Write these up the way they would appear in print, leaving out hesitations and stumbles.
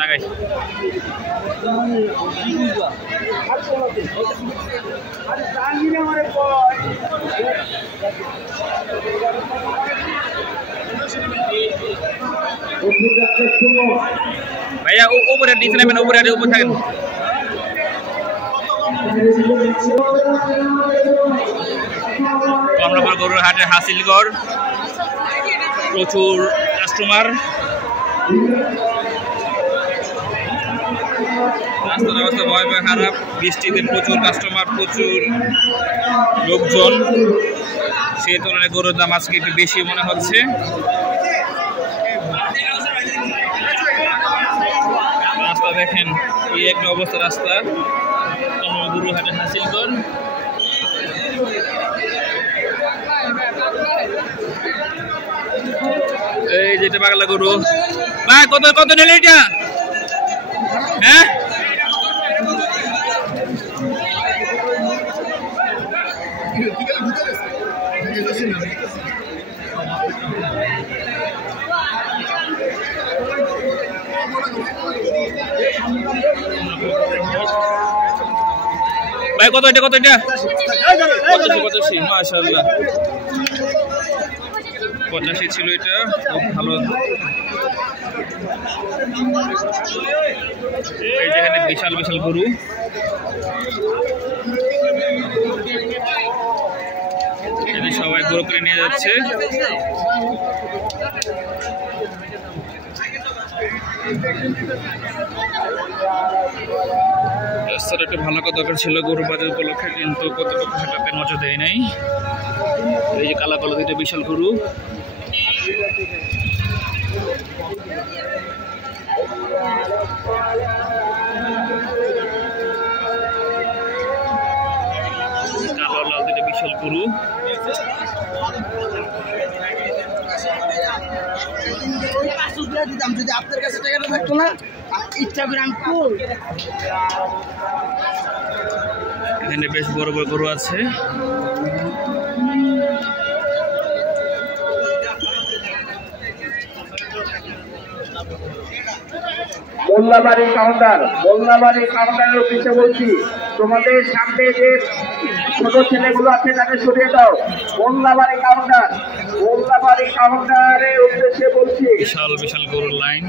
লাগাই ভাইয়া উপরে নিচে নেবেন, উপরে উপরে থাকেন। কমলাপুর গরুর হাটে হাসিলগড়, প্রচুর কাস্টমার। রাস্তার অবস্থা ভয়াবহ খারাপ, বৃষ্টিতে প্রচুর কাস্টমার, প্রচুর লোকজন। সেই তুলনায় গরুর দাম আজকে একটু বেশি মনে হচ্ছে। রাস্তা দেখেন কি একটা অবস্থা রাস্তার। গরুর হাটে হাসিলগড়। এই যেটা পাগলা গরু ভাই, কত কত নিলে এটা? হ্যাঁ ভাই কত এটা? কত এটা? 85 মাশাআল্লাহ। 85 ছিল এটা, খুব ভালো। এই যেখানে বিশাল বিশাল গরু। এখানে সবাই গরু করে নিয়ে যাচ্ছে। রাস্তাটা একটু ভালো করা দরকার ছিল গরু বাজার উপলক্ষে, কিন্তু কতটুকু সেটাতে নজর দেয় নাই। এই যে কালা কালো দুইটা বিশাল গরু। কালো লাল দুইটা বিশাল গরু। যদি আপনার কাছে টাকাটা থাকতো না, ইচ্ছা করে আমি কই। এখানে বেশ বড় বড় গরু আছে। মোল্লাবাড়ি কাউন্টারের অফিসে বলছি, তোমাদের সামনে যে ছোট ছেলেগুলো আছে তাদের সরিয়ে দাও। মোল্লাবাড়ি কাউন্টারের উদ্দেশ্যে বলছি। বিশাল বিশাল গরুর লাইন।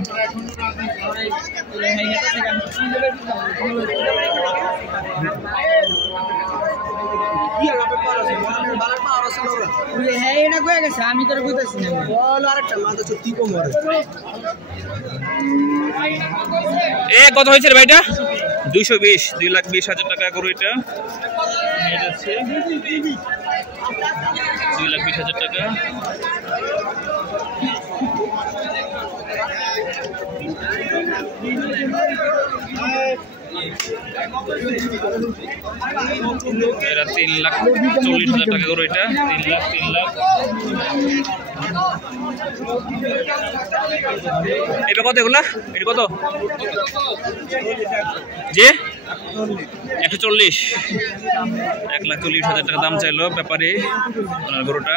আমি তোর বুঝতেছি না, আরেকটা মাথা সত্যি কম। এ কত হয়েছে রে ভাইটা? 220, 2,20,000 টাকা গরু এটা নিয়ে যাচ্ছে। 2,20,000 টাকা। এরা 3,40,000 টাকা গরু এটা। 3 লাখ। এটা কত? এগুলা এটা কত? যে 140, 1,40,000 টাকা দাম চাইলো ব্যাপারে গরুটা।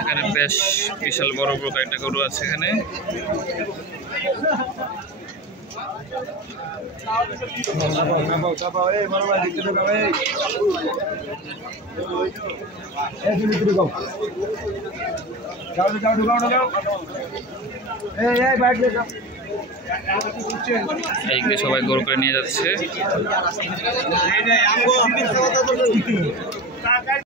এখানে বেশ বিশাল বড় বড় কয়েকটা গরু আছে এখানে। এইদিকে সবাই গরু করে নিয়ে যাচ্ছে।